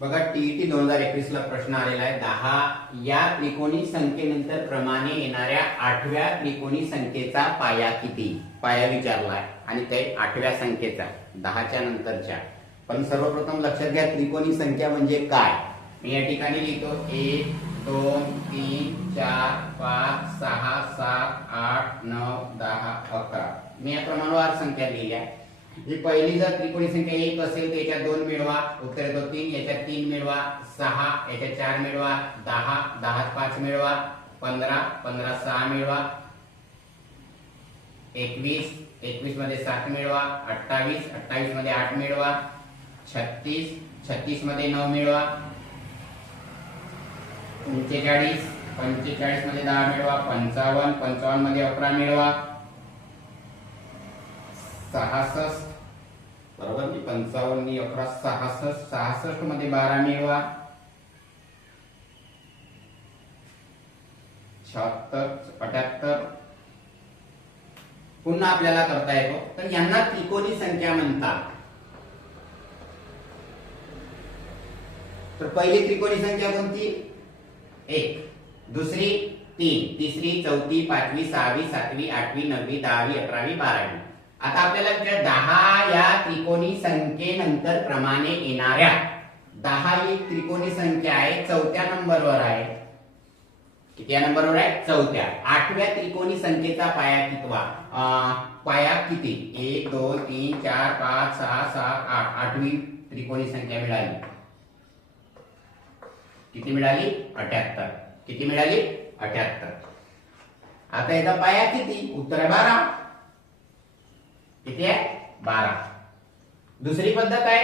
बघा टीईटी 2021 ला प्रश्न आलेला आहे 10 या त्रिकोणी संख्येनंतर क्रमाने येणाऱ्या 8व्या त्रिकोणी संख्येचा पाया किती. पाया विचारलाय आणि ते 8व्या संख्येचा 10च्या नंतरच्या. पण सर्वप्रथम लक्षात घ्या त्रिकोणी संख्या म्हणजे काय. मी या ठिकाणी लिहितो 1 2 3 4 5 6 7 8 9 10 11. मी या क्रमांकवार संख्या लिहिल्या. ही पहिली जर त्रिकोणी संख्या 1 असेल तर याच्यात 2 मिळवा, उत्तर येतो 3, याच्यात 3 मिळवा, 6 याच्यात 4 मिळवा, 10 10 5 मिळवा, 15 15 6 मिळवा, 21 21 मध्ये 7 मिळवा, 28 28 मध्ये 8 मिळवा, 36 36 मध्ये 9 मिळवा, 45 45 मध्ये 10 मिळवा, 55 55 मध्ये 11 मिळवा, 66 बरोबर की 55 नी 11 66 66 मध्ये 12 मिळवा, 76 78. पुन्हा आपल्याला करता येतो. तर यांना त्रिकोणी संख्या म्हणतात. तर पहिली त्रिकोणी संख्या कोणती 1, दुसरी 3, तिसरी 4थी 5वी 6वी 7वी 8वी 9वी 10वी 11वी 12वी. आता आपल्याला 10 या त्रिकोणी संख्येनंतर क्रमाने येणाऱ्या 10 ही त्रिकोणी संख्या आहे 4थ्या नंबरवर आहे. किती नंबरवर आहे 4थ्या. 8व्या त्रिकोणी संख्येचा पाया कितवा पाया किती 1 2 3 4 5 6 7 8 8वी त्रिकोणी संख्या मिळाली. किती मिळाली 78. किती मिळाली 78. आता याचा पाया किती उत्तर आहे 12. किती आहे 12. दुसरी पद्धत आहे